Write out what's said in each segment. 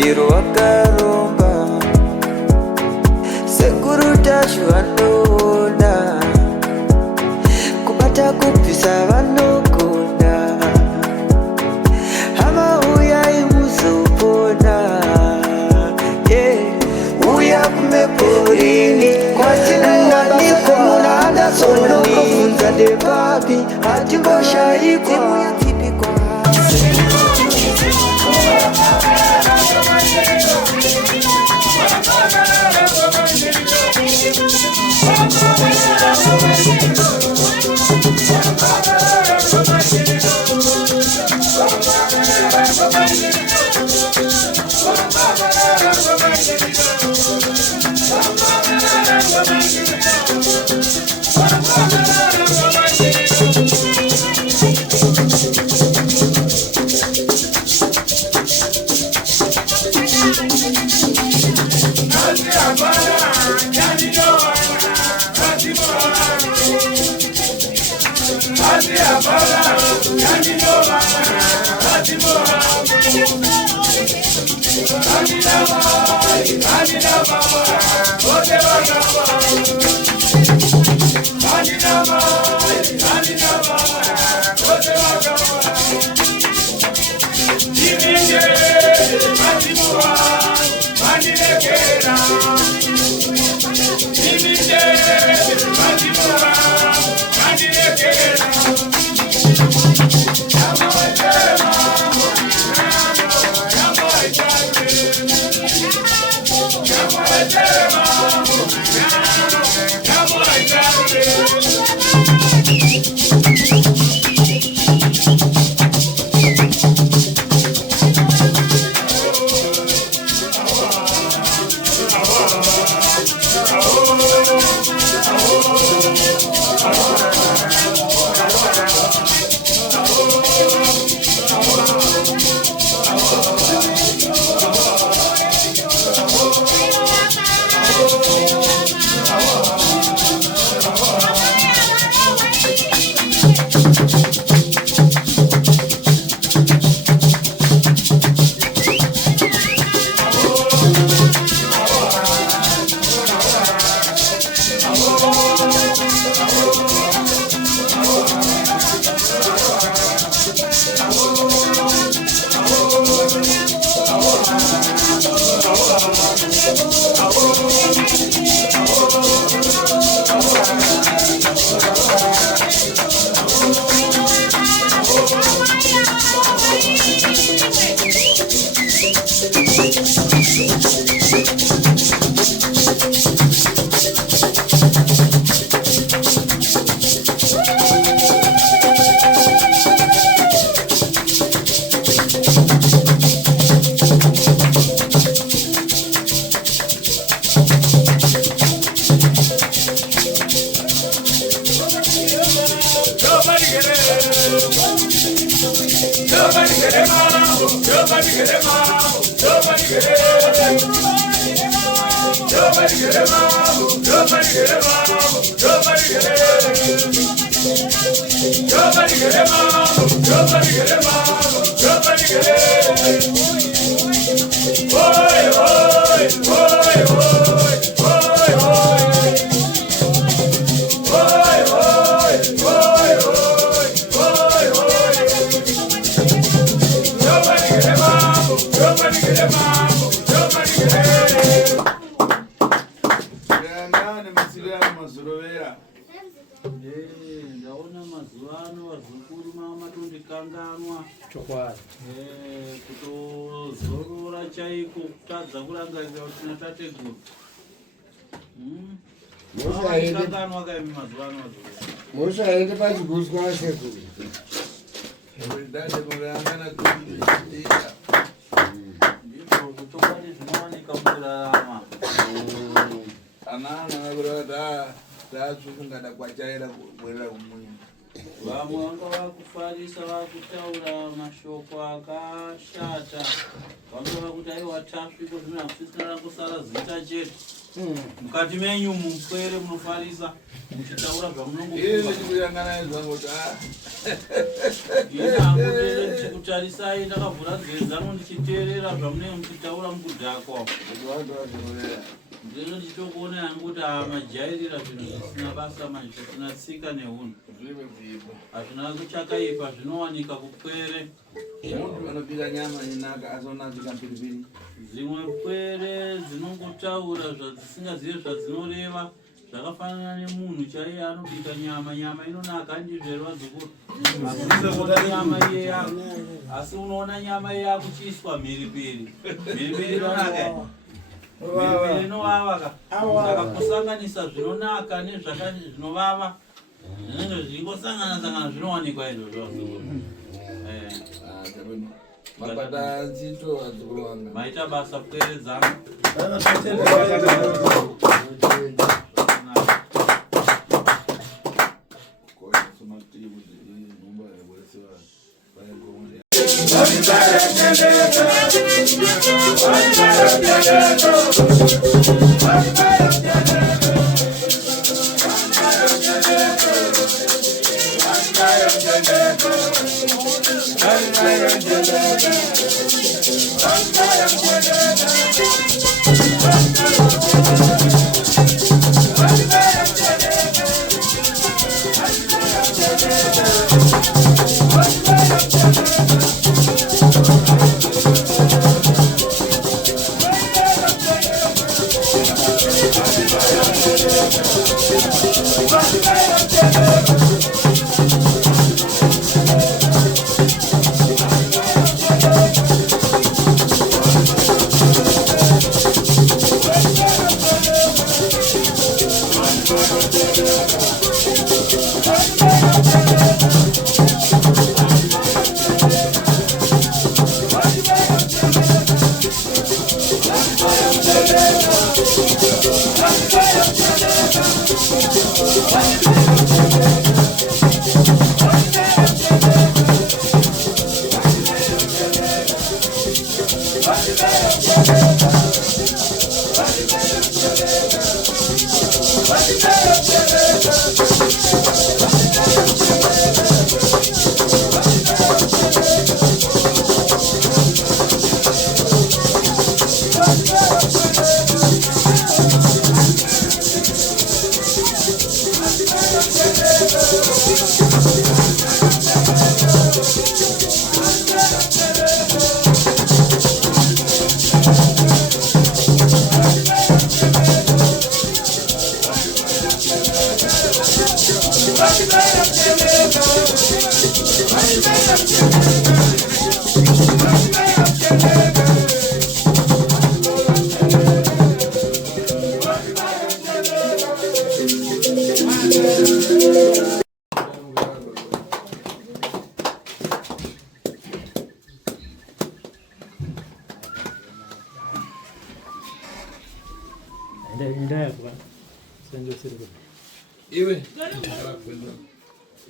chiro wakaromba sekuru tacho vanoona kubata kubvisa vanogona hama uyai muzopona uya kumeporini kwatinananikwa munada sonokobvunza ndepapi hatimboshaikwa ndaona mazuvano vazukuru matondikanganywa kutozorora chaiko kutadza kurangarira kuti tina tateguru kanganwa kaimi mazuvano vazukuru musaende pachiguswa sekuru ndizvo kuchokwadi zvinowanika mukurarama tatsukungada kwachaira kuwera kumwini vamwe vanga vakufarisa vakutaura mashoko akashata vanga vakuti aiwa tasviko zvino hakusisina rangosara zita chete mukati menyu mupwere munofarisa muchitaura zvamunongokutarisai ndakavhura nzeve dzangu ndichiteerera zvamunenge muchitaura mukudhakwa ndino ndichitokuona yangu kuti majairira zvinhu zvisina basa manje zvisina tsika neunhu hazvina kuchakaipa zvinowanika kupwere dzimwe pwere dzinongotaura zvadzisingazive zvadzinoreva zvakafanana nemunhu chaiye anobika nyama inonaka ndizverwa dzukuru nyama iye asi unoona nyama iye akuchiiswa mhiripiri inonaka mhiripiri inovava saka kusanganisa zvinonaka nezvinovava zvinenge zvingosangana zvinowanikwa izvozvo maita basa pwere dzangu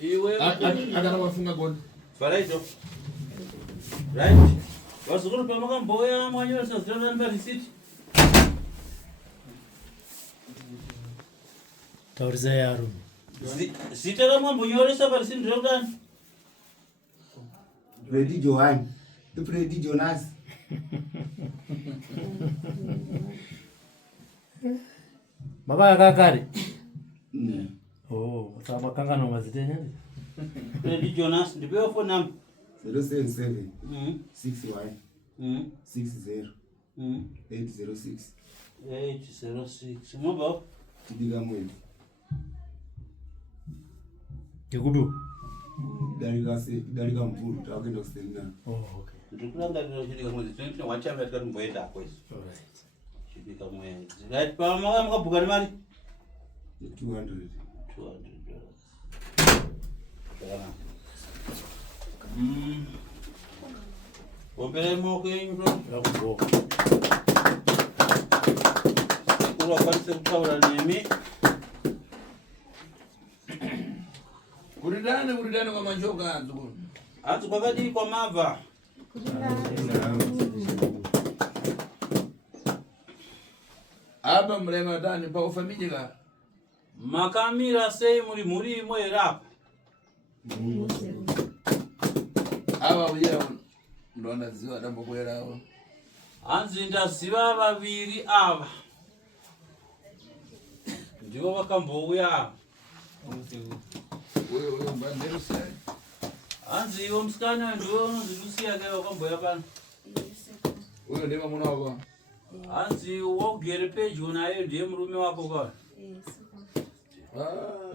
Iwe akana wafunga goli. Faraito. Right? Wazukuru pamoja mwanyo sasa ndio receipt. Tauriza yaro. Sitara mambo yoresa basi ndio gani? Freddy Johan. Freddy Jonas. Mabaya kakari. Oh, sama kangano mazitenya. Freddy Jonas ndipewa phone number 077 61 60 806 806. Mobile Tidiga mwezi. Kigudu. Dalika mvuru tawakenda kusemina. Oh, okay. Ndikulanga ndio Tidiga mwezi. Tuna wacha katika mboenda kwezi. Alright. Tidiga mwezi. Right pamoja mkabuka ni mali 200. Operemos que Bravo. Kula kanisa kutaura nemi. Kuridane kwa majoka nzukuru. Atu kwakadi kwa mava. Hapa mlenga ndani pa ufamiji ka. Makamira sei muri imwe rapa. Aba uya ndo ndaziwa dambo kwerawo. Anzi ndaziva vaviri ava. Ndivo vakambouya. Uyo mbandero sai. Anzi iwo msikana ndiwo unozvirusiya kai wakambouya pano. Uyo ndiye mwamuna wako. Anzi wogere pedyo naye ndiye murume wako kwa.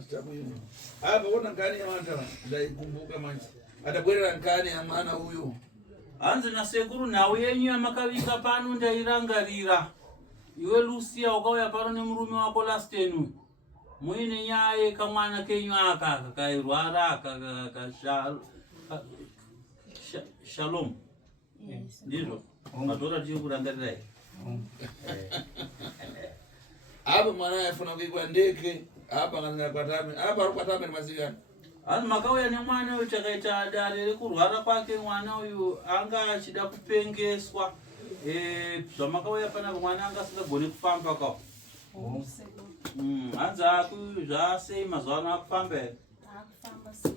Sitakuima. Hapa kuna nkani ya wanta ndaikumbuka manje. Atabwerera nkani ya mwana huyo. Anzi na sekuru nawe yenyu yamakavika pano ndairangarira. Iwe Lucia wakauya pano nemurume wako Lasten. Muine nyaya kamwana kenyu aka kairwara Shalom. Ndizvo. Madhora tiyo kurangarira. Hapa mwana yafuna kuikwa ndeke. Hapa ngana kwatame. Hapa kwatame mazikana. Anzi makauya nemwana uyu takaita dare rekurwara kwake mwana uyu anga achida kupengeswa. Zvamakauya panapa mwana anga asingagoni kufamba kwa. Hanzi zvasei mazuva ano akufamba here? Akufamba sekuru.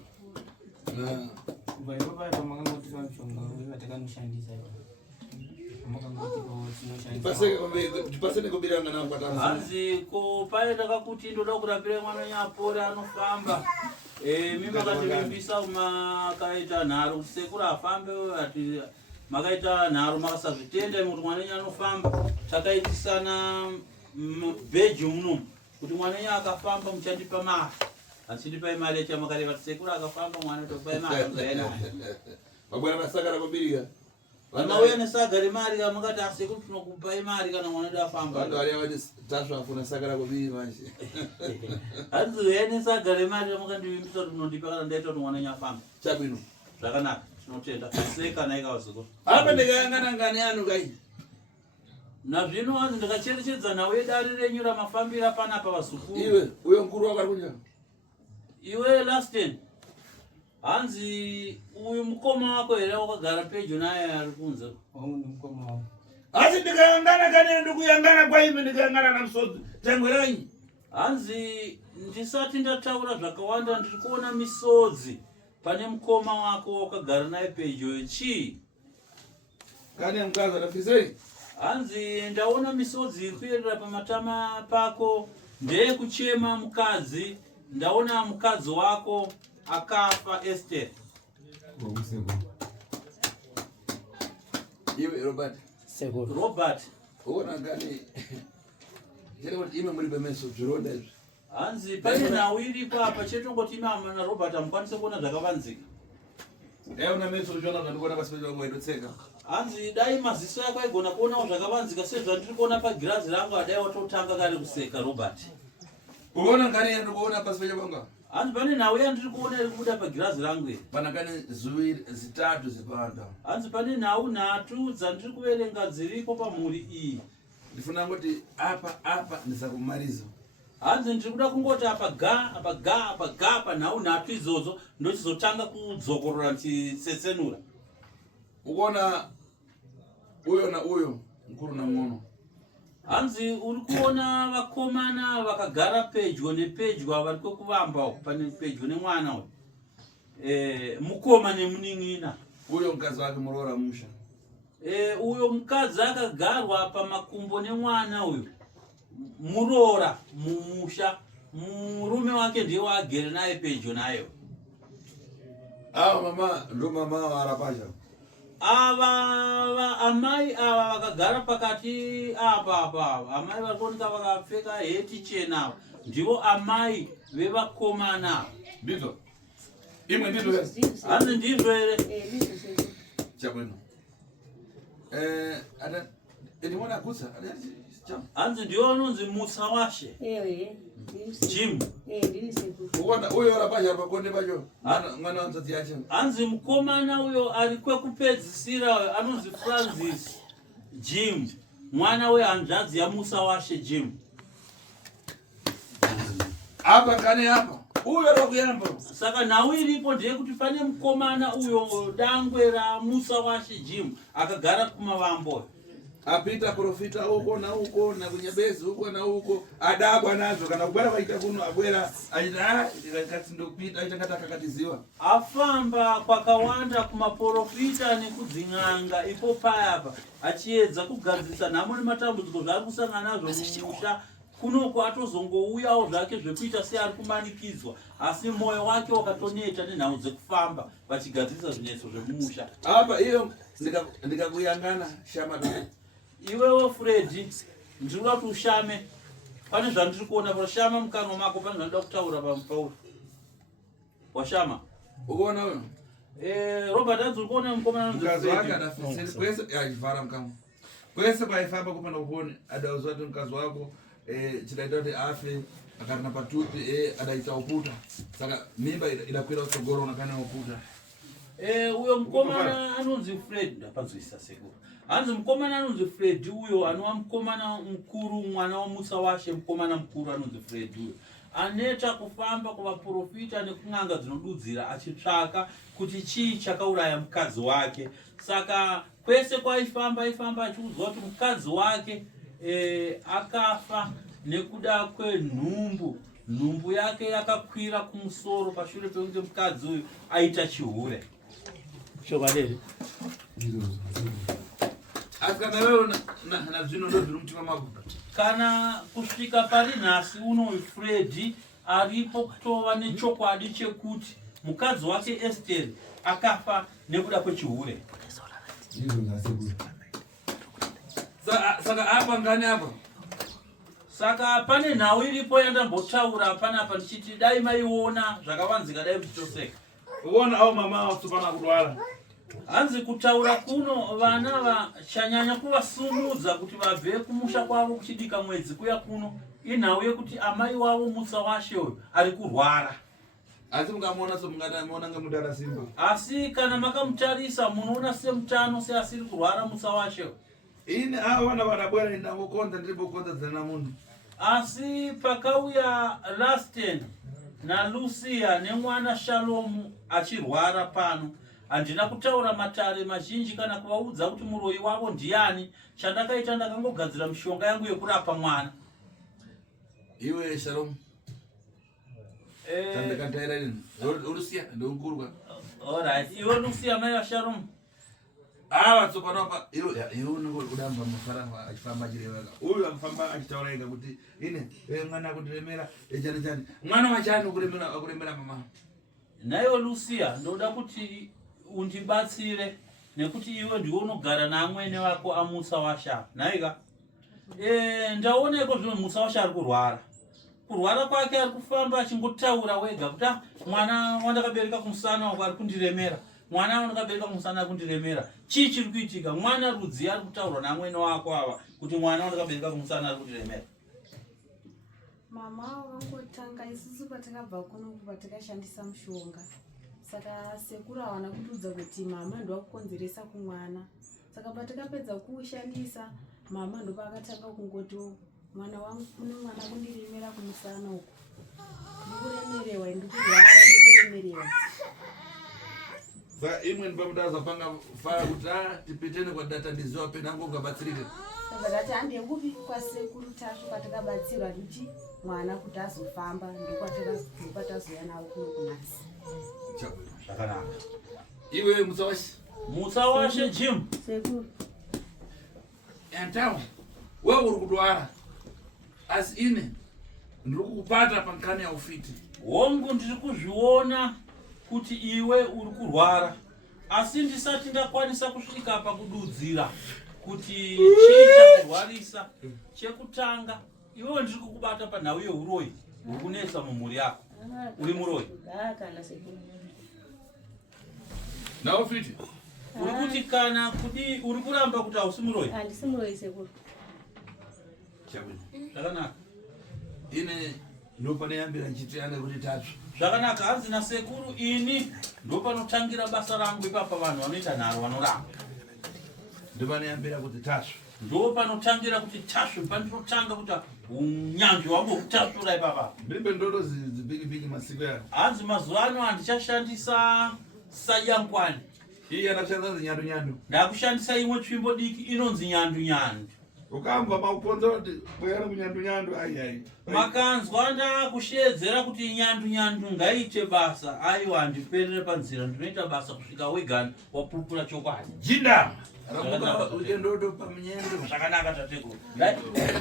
Kubva ipapo pamakangoti pamishonga vatakanoshandisa Tipasene kubira ngana kwatame. Hanzi ko paenda kakuti ndoda kurapira mwana nyapore anofamba. Mimi makativimbisa makaita nharo sekuru afambe ati makaita nharo makasazvitenda kuti mwana anofamba. Takaitisana bheji munomu kuti mwana akafamba muchandipa mari. Achindipa mari chamakareva sekuru akafamba mwana topai mari. Mabwana masakara kubirika. Vanauya nesaga remari kamakati asekuru tinokupai mari kana mwana dafamba. Vanhu vari vati tasva afuna sakara kubiri manje. Hanzi uya nesaga remari kamukandivimbisa kuti munondipa kana ndaita kuti mwana nyafamba. Chabwino. Zvakanaka, tinotenda. Seka naika vazukuru. Hapa ndikayangana ngani anu kai. Nazvino hanzi ndakacherechedza nawe dare renyu ramafambira panapa vazukuru. Iwe uyo mkuru wako arikunya. Iwe Lasten. Hanzi uyu mukoma wako here wakagara pedyo naye ari kunze. mukoma wako. Asi ndikayangana kane ndikuyangana kwaime ndikayangana namusodzi. Tangweranyi. Hanzi ndisati ndataura zvakawanda ndiri kuona misodzi pane mukoma wako wakagara naye pedyo chii? Kane mkazi anafisei. Hanzi ndaona misodzi iri kuyerera pamatama pako ndeye kuchema mukadzi. Ndaona mukadzi wako akafa Esther. Iwe Robert. Sekuru. Robert. Uona ngani. Jere kuti ime muri bemeso zvironda izvi. Hanzi pane nhau iripo apa chetongoti mama na Robert amukwanise kuona zvakavanzika. Dai una meso zviona zvandikuona pasi pangu waitotseka. Hanzi dai maziso yako aigona kuonawo zvakavanzika sezvandiri kuona pagirazi rangu adai watotanga kare kuseka Robert. Uona ngani yandikuona pasi pangu. Hanzi pane nhau yandiri kuona iri kubuda pagirazi rangu iri. Pana kane ziwiri zitatu zipanda. Hanzi pane nhau nhatu dzandiri kuverenga dziripo pamhuri iyi. Ndifuna ngoti apa ndisakumaliza. Hanzi ndiri kuda kungoti apa ga panhau nhatu idzodzo ndochizotanga kudzokorora ndichitsetsenura. Ukoona uyo na uyo mkuru na mwono. Hanzi uri kuona vakomana vakagara pedyo nepedyo vari kwekuvamba pane pedyo nemwana uyu. Mukoma nemunin'ina. Uyo mkazi wake murora musha. Uyo mukadzi akagarwa pamakumbo nemwana uyu. Murora mumusha. Murume wake ndiye waagere naye pedyo nayo. Mama ndo mama warapasha. Ava amai ava vakagara pakati apa amai vari kuoneka vakapfeka heti chena ndivo amai vevakomana. Ndizvo. Imwe ndizvo. Hanzi ndizvo here? Chabwino. Ana ndimona kutsa. Hanzi ndiwo unonzi Musa washe. Jim. Ukoona uyo warapasha pakonde pacho. Mwana wanzodzi yacho. Hanzi mukomana uyo ari kwekupedzisira anonzi Francis Jim. Mwana wehanzvadzi yaMusa washe Jim. Apa kane apa. Uyo rokuyamba. Saka nhau iripo ndeyekuti pane mukomana uyo dangwe raMusa washe Jim akagara kumavambo. apita profita huko na kunyebezi huko na huko adabwa nazo kana kubara waita kuno abwera aita kati ndo pita aita kata kakatiziwa afamba kwakawanda kumaprofita nekudzing'anga ipo payapa achiedza kugadzisa namoni matambudziko zvaari kusangana nazvo mumusha kunoko atozongouyawo zvake zvekuita seari kumanikidzwa asi mwoyo wake wakatoneta nenhau dzekufamba vachigadzisa zvinetso zvemumusha. apa iyo ndikakuyangana shama iwewo Freddy ndikuda kuti ushame pane zvandiri kuona pashama mukanwa mako pane zvandida kutaura pamupauro washama ukoona wewe Robert anzi ulikuona mukomana mkazi wake anafisiri kwese yajivara mkamwa kwese kwaifamba kupanda kuone adauzwa kuti mkazi wako chidaita kuti afe akarina patupi adaita uputa saka mimba idakwira utsogoro unakana uputa uyo mukomana anonzi Fred ndapazwisa sekuru hanzi mukomana anonzi Fred uyo anova mukomana mukuru mwana wamutsa washe mukomana mukuru anonzi Fred uyo aneta kufamba kuvaprofita nekung'anga dzinodudzira achitsvaka kuti chii chakauraya mukadzi wake saka kwese kwaifamba achiudzwa kuti mukadzi wake akafa nekuda kwenhumbu yake yakakwira kumusoro pashure pekunge mukadzi uyu aita chihure. Shogaderi. Asikana wewe na zvino ndo zviri mutima mako kana kusvika pari nhasi unoyu Freddy aripo kutova nechokwadi chekuti mukadzi wake Esther akafa nekuda kwechihure. Saka apa ngani apa saka pane nhau iripo yandambotaura panapa ndichiti dai maiona zvakavanzika dai muchitoseka uona au mama wasupana kudwara hanzi kutaura kuno vana vachanyanya kuvasumudza kuti vabve kumusha kwavo kuchidika mwedzi kuya kuno inhau yekuti amai wavo mutsa washe uyu ari kurwara asi mukamuona somunganamuona ngemudara simba asi kana makamutarisa munoona semutano seasiri kurwara mutsa washe uyu ine avana vanabwera indangokonza ndiribokonza dzana munhu asi pakauya Lasten na Lucia nemwana Shalom achirwara pano handina kutaura matare mazhinji kana kuvaudza kuti muroi wavo ndiani chandakaita ndakangogadzira mishonga yangu yekurapa mwana. iwe Shalom tandakataira ini Lucia ndokurwa alright iwe Lucia mai wa Shalom vatsopana pa iwe unenge kudamba mafara achifamba achireveka uyu akufamba achitaura ega kuti ine mwana akutiremera chani chani mwana wachani akuremera mama naiwe Lucia ndoda kuti undibatsire nekuti iwe ndiwe unogara naamwene wako amutsa washa naika ndaoneko zvino mutsa washa ari kurwara kwake ari kufamba achingotaura wega kuti mwana wandakabereka kumusana wangu ari kundiremera mwana wandakabereka kumusana ari kundiremera chii chiri kuitika mwana rudzi ari kutaurwa naamwene wako ava kuti mwana wandakabereka kumusana ari kundiremera. Mama wakangotanga isusu patakabva kuno patakashandisa mushonga saka sekuru hawana kutiudza kuti mama ndo akukonzeresa kumwana saka patakapedza kuushandisa mama ndo paakatanga kungoti mwana wangu kune mwana kundiremera kumusana uko ndikuremerewa ndikuremerewa saka imwe ndipamutaza panga fara kuti tipitene kwa data ndiziwa penango ungabatsirike saka dati handi kupi kwasekuru tasvika takabatsirwa kuti mwana kuti azofamba ndokwatazoya nawo kuno kunasi. Zvakanaka. Iwe mutsa washe Jim sekuru yantawo wewe uri kudwara asi ine ndiri kukupata pankani ya ufiti hongu ndiri kuzviona kuti iwe uri kurwara asi ndisati ndakwanisa kusvika pakududzira kuti chii chakurwarisa chekutanga iwewe ndiri kukubata panhau yeuroi uri kunetsa mumhuri yako uri muroi naufiti uri kuti kana kudi uri kuramba kuti hausi muroi handisi muroi sekuru zvakanaka ine ndopaneyambira nchitiane kuti tatsva zvakanaka hanzi nasekuru ini ndopanotangira basa rangu ipapa vanhu vanoita nharo vanoramba ndopaneyambira kuti tatsva ndopanotangira kuti tasve pandinotanga kuti unyanzvi wangu kutasvura ipapa ndiripe ndoto dzibigibigi masiku yaro hanzi mazuva ano handichashandisa sayangwani Iye anakushandisa nyandu. Ndakushandisa imwe tsvimbo diki inonzi nyandu. Ukamba mauponza kuti bwera kunyandu ai. Makanzwa ndakushedzera kuti nyandu ngaite basa. Aiwa ndiperere panzira ndinoita basa kusvika wegani wapupura chokwadi. Jinda. Rabuka ujendodo pamnyendo. Zvakanaka tateguru.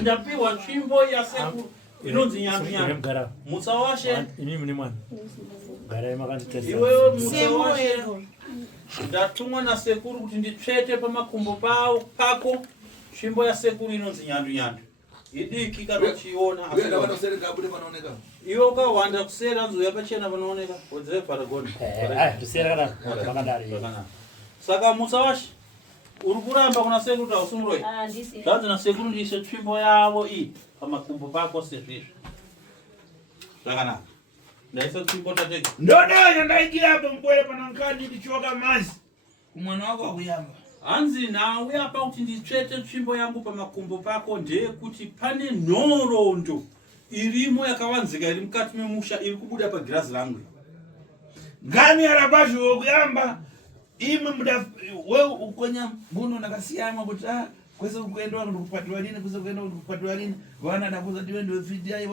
Ndapiwa tsvimbo yasekuru inonzi nyandu. Musawashe. Ini mune mwana. Garai makanditesa. Iwewe musawashe. Ndatumwa nasekuru kuti nditsvete pamakumbo pako tsvimbo yasekuru inonzi nyandu. Idiki kana uchiona Wenda vanosereka bude panooneka. iwe ukawanda kusera nzouya pachena panooneka wedzere paragoni. Ndisera kana makandari. Saka musawashe uri kuramba kuna sekuru kuti hausumuroi. Zvanzi nasekuru ndiise tsvimbo yavo iyi pamakumbo pako sezvizvi. Zvakanaka. Ndaisa tsvimbo tatega. Ndoda ndaingira apa mkwele panankani ndichoka mazi. Kumwana wako akuyamba. Hanzi nauya apa kuti nditsvete tsvimbo yangu pamakumbo pako ndeyekuti pane nhoroondo irimo yakavanzika iri mukati memusha iri kubuda pagirazi rangu. Ngani arabazvo okuyamba imwe muda we ukonya mbuno nakasiyamwa kuti kwese kuendwa ndikupatiwa lini kwese kuendwa ndikupatiwa lini vana ndakuza diwe ndo feed yayi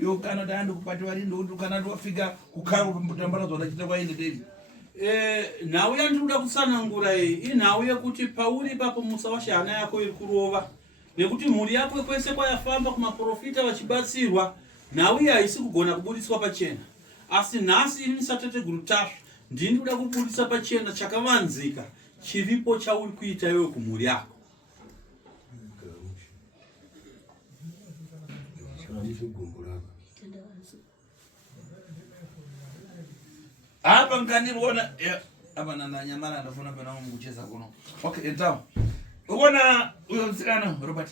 yokana ndando kupatiwa lini ndo kana ndofika kukhala mutambara zona chita kwa ine deli. Nhau yandinoda kutsanangura iyi inhau yekuti pauri papo musawashe hana yako iri kurova nekuti mhuri yako kwese kwayafamba kumaprofita vachibatsirwa. Nhau iyi haisi kugona kubudiswa pachena, asi nhasi ini sateteguru tasva ndinoda kubudisa pachena chakavanzika chiripo chauri kuita iwe kumhuri yako. Apa nganirona apa nanyamara ndafuna pena mukucheza kuno. Okay, entawo. Uona uyo msikana Robert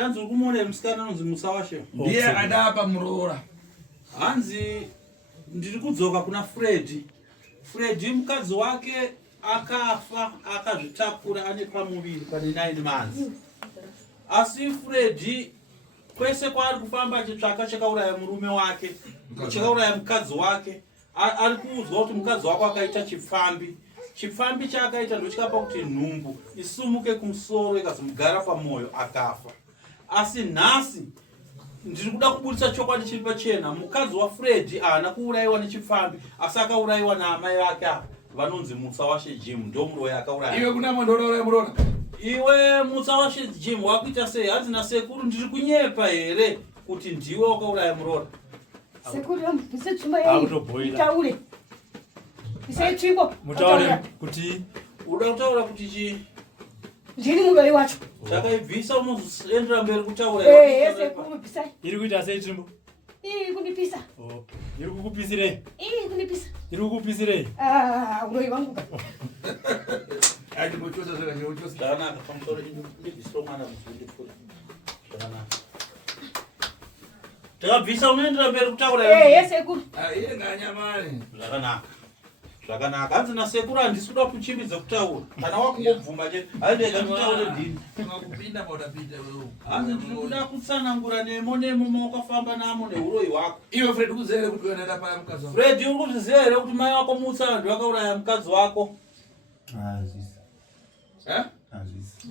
hanzi uri kumuona musikana anonzi musawashe ndiye adapa muroora. Hanzi ndiri kudzoka kuna Fred mukadzi wake akafa akazvitakura ane pamuviri pane 9 months. Asi Fred kwese kwaari kufamba achitsvaka chakauraya murume wake chakauraya mukadzi wake ari kuudzwa kuti mukadzi wako akaita chipfambi chaakaita ndochikapa kuti nhumbu isumuke kumusoro ikazomugara pamwoyo akafa. Asi nhasi ndiri kuda kubudisa chokwadi chiri pachena. Mukadzi waFred haana kuurayiwa nechipfambi asi akaurayiwa naamai vake apa vanonzi Musawashe Jim ndomuroi akauraya. Iwe kuna mondorora murona. Iwe Musawashe Jim wakuita sei? Hanzi nasekuru ndiri kunyepa here kuti ndiwe wakauraya murora. Sekuru mbise tsvimbo yayi. Taure. Mbise tsvimbo. Mutaure kuti uda kutaura kuti chi? Ndini muroi wacho. Chakaibvisa unozoendera mberi kutaura. Sekuru mbisa. iri kuita sei tsvimbo? Kunipisa. Iri kukupisirei? Kunipisa. Iri kukupisirei? Uroi wangu. Ati muchoza zera nyochoza. Zvakanaka pamusoro indibvisiro mwana muzvindipfuura. Zvakanaka. Takabvisa unoendera mberi kutaura. Sekuru. Iye nganyamare. Zvakanaka. Hanzi nasekuru handisi kuda kuchimbidza kutaura. Kana wakungobvuma chete haindega kutaura ndini. Kupinda paudapinda wewe. Hanzi ndiri kuda kutsanangura nemo maukafamba namo neuroi hwako. Iwe Fred kuzere kuti unoenda paya mukadzi wako. Fred uri kuzviziva here kuti mai wako Musa ndowakauraya mukadzi wako? Hazvisi. Hazvisi.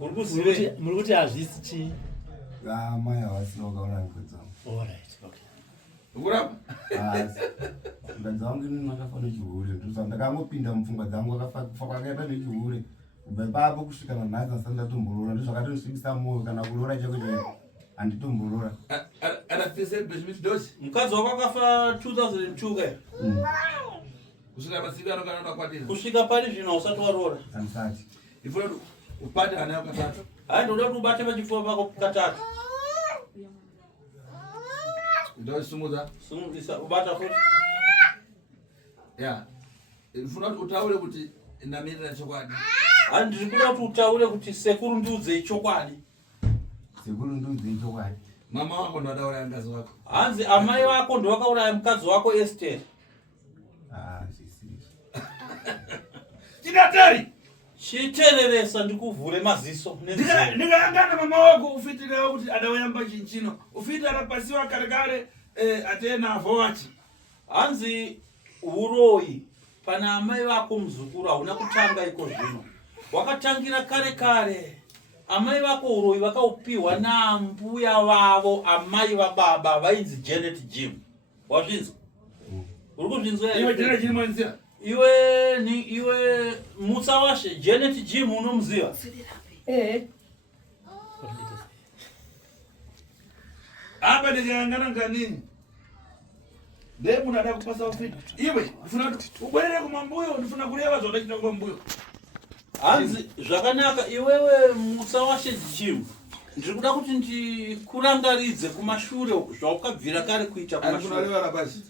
Uri kuziva? Muri kuti hazvisi chii? Mai havasi vakauraya mukadzi wangu. Alright, okay. Ukurapa? Hazi. Mukadzi wangu inini akafa nechihure. Ndosa ndakangopinda mupfungwa dzangu akafa kwakaita nechihure. Kubva ipapo kusvika nanhasi ndasati ndatomborora ndozvakatondisvibisa mwoyo kana kuroora chako chaiko. Handitomborora. Adafise Bishop Dosi. Mukadzi wako akafa 2002 kaya? Kusvika pasikano kana ndakwatira. Kusvika pari zvino usati waroora? Handisati. Ifuna upate hana yako katatu. Hai ndoda kuti ubate pachifuva pako katatu. Ndosumuza. Sumudisa ubata futi. Yeah. Ifuna kuti utaure kuti ndamirira chokwadi. Hai ndiri kuda kuti utaure kuti sekuru ndiudze chokwadi. Sekuru ndiudze chokwadi. Mama wako ndo adauraya mukadzi wako. Hanzi amai vako ndowakauraya mukadzi wako Esther. Zvisizvo. Chidatari. Chitereresa ndikuvhure maziso nenzeve. Ndikayangana mama wako ufitira kuti adawayamba chinchino. Ufitira pasiwa kare atena avowachi. Hanzi uroi pana amai vako muzukuru hauna kutanga iko zvino, wakatangira kare kare. Amai vako uroyi vakaupiwa nambuya vavo amai vababa vainzi Janet Jim. Wazvinzwa? Uri kuzvinzwa Iwe here? Janet Jim wanziya? Iwe mutsa washe Janet Jim unomuziva? Apa ndikangana nganini? Munhu ada kupasa ufiti. Iwe ndifuna ubwerere kumambuyo, ndifuna kureva zvakachita kumambuyo. Hanzi zvakanaka, iwewe mutsa washe Jim. Ndiri kuda kuti ndikurangaridze kumashure zvawakabvira kare kuita kumashure. Arikunareva basi.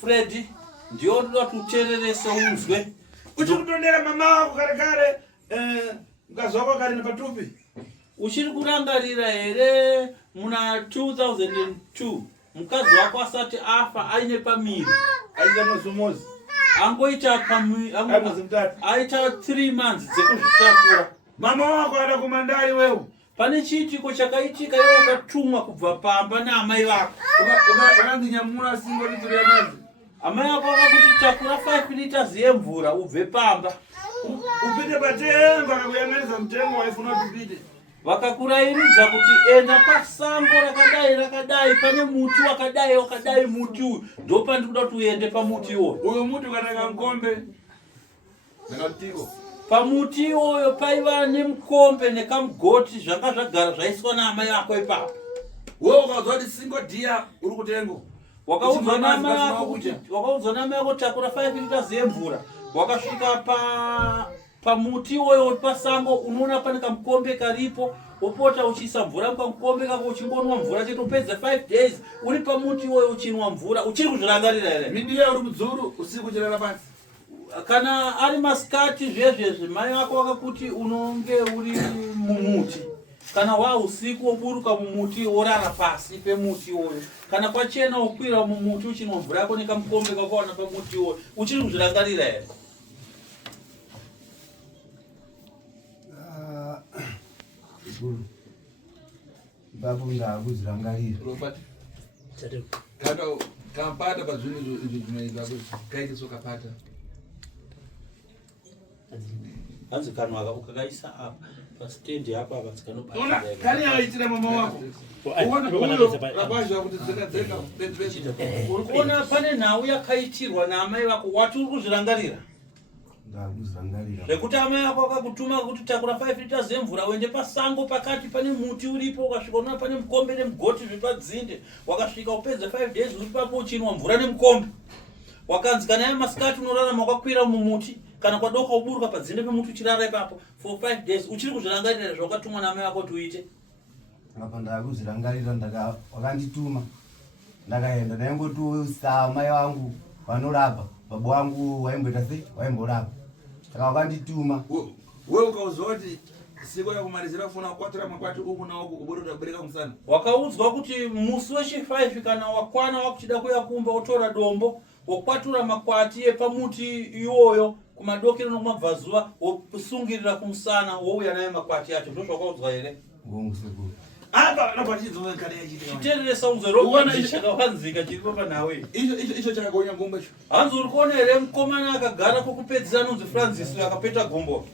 Fred, ndiyo ndoda kutereresa uzwe. Uchi kutondera mama wako kare kare, mkazi wako kare nepatupi. Uchiri kurangarira here muna 2002 mkazi wako asati afa aine pamiri. Aita masomozi. Angoita aita 3 months dzekuzvitakura. Mama wako ada kumandari wewe. Pane chiitiko chakaitika iwe ukatumwa kubva pamba naamai vako. Ukandinyamura singo ritori yamazi. Amai vako vakakuti takura 5 liters yemvura ubve pamba. Upite patengo akakuyang'anisa mutengo waifuna kuti upite. Vakakurayiridza kuti enda pasango rakadai pane muti wakadai muti uyu ndopandikuda kuti uende pamuti iwoyo. Uyo muti ukanaka mukombe nakatiko. Pamuti iwoyo paiva nemukombe nekamugoti zvanga zvagara zvaiswa naamai vako ipapo. Wewe ukazwa kuti singo dia uri kutengo. Wakaudzwa naamai vako takura 5 liters yemvura. Wakasvika pamuti iwoyo uri pasango, unoona pane kamukombe karipo, wopota uchiisa mvura pamukombe kako uchingonwa mvura chitopedza 5 days uri pamuti iwoyo uchinwa mvura. Uchiri kuzvirangarira here? Midiya uri mudzuru usiku uchirara pasi. Kana ari masikati zvezvezvi mai vako vakakuti unonge uri mumuti. Kana usiku woburuka mumuti worara pasi pemuti iwoyo. Kana kwachena wokwira mumuti uchinwa mvura yako nekamukombe kakawana pamuti iwoyo. Uchiri kuzvirangarira here? Babu ndakuzvirangarira. Robert. Kana kampata pazvinhu izvo zvinoita kuti kaite sokapata. Hanzi kana ukakaisa apa pasitendi apa vatsikanobata. Ona kani yaitira mama wako. Uona rabazha kuti dzeka uri kuona pane nhau yakaitirwa naamai vako wati uri kuzvirangarira. Ndakuzvirangarira. Zvekuti amai vako vakakutuma kuti takura 5 liters yemvura uende pasango pakati pane muti uripo, ukasvika unoona pane mukombe nemugoti zviri padzinde, wakasvika upedza 5 days uri papo uchinwa mvura nemukombe. Wakanzi kana ya masikati unorarama wakakwira mumuti, kana kwadoka uburuka padzinde pemuti uchirara ipapo for 5 days. Uchiri kuzvirangarira zvawakatumwa naamai vako kuti uite? Apa ndakuzvirangarira, wakandituma ndakaenda ndaingotiusa mai vangu vanorapa, baba wangu waimboita sei, waimborapa. Saka wakandituma. Wewe ukauzwa kuti siku yakumalizira kufuna kukwatira makwati uku na uku uburuka kubereka musana. Wakaudzwa kuti musi wechi5 kana wakwana wakuchida kuya kumba utora dombo wokwatura makwati epamuti iwoyo kumadokero nokumabvazuva wosungirira kumusana wouya naye makwati acho. Ndizvo zvakaudzwa here? Ngongu sekuru. Apa napachidzowe kare yachitika. Chitereresa unzero chakawanzika chiripo panawe. Icho chakagonya gombo icho. Hanzi uri kuona here mukomana akagara kokupedzisira anonzi Francis akapeta gombo.